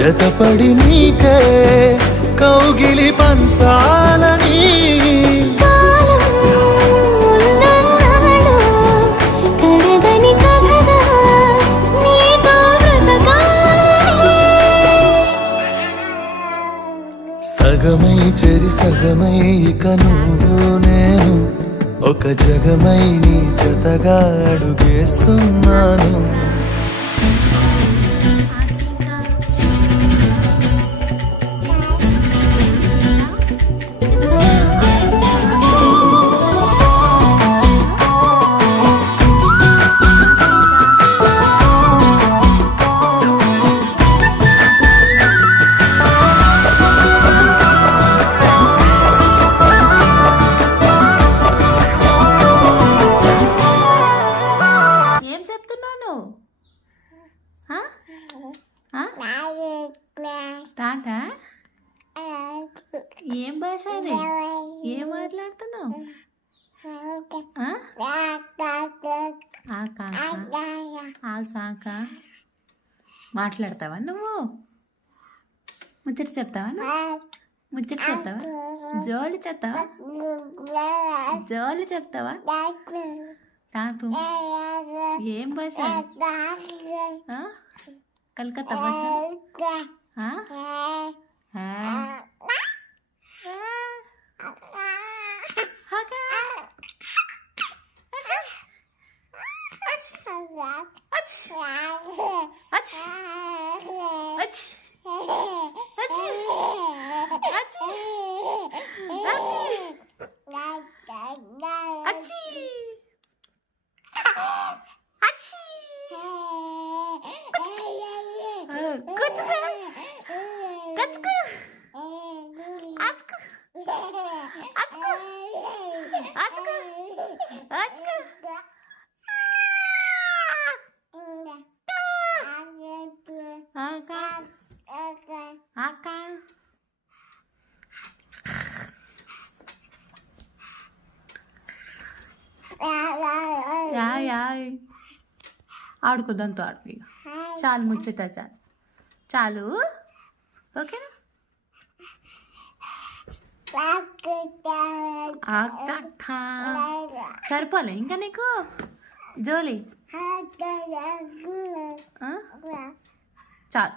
జతపడి నీకే కౌగిలి పంచాలని సగమై చెరి సగమై ఇక నువ్వు నేను ఒక జగమై నీ జతగా అడుగేస్తున్నాను. తాత ఏం భాష అది? ఏం మాట్లాడుతున్నావు? మాట్లాడతావా నువ్వు? ముచ్చట చెప్తావా నువ్వు? ముచ్చట చెప్తావా? జోలి చెప్తావా? జోలి చెప్తావా? తాతు ఏం భాష? కలకత్తా భాష? ఆడుకో, దాంతో ఆడుకో. ఇక చాలు ముచ్చట, చాలు చాలు. ఓకేనా? సరిపోలే ఇంకా నీకు జోలి? చాలు.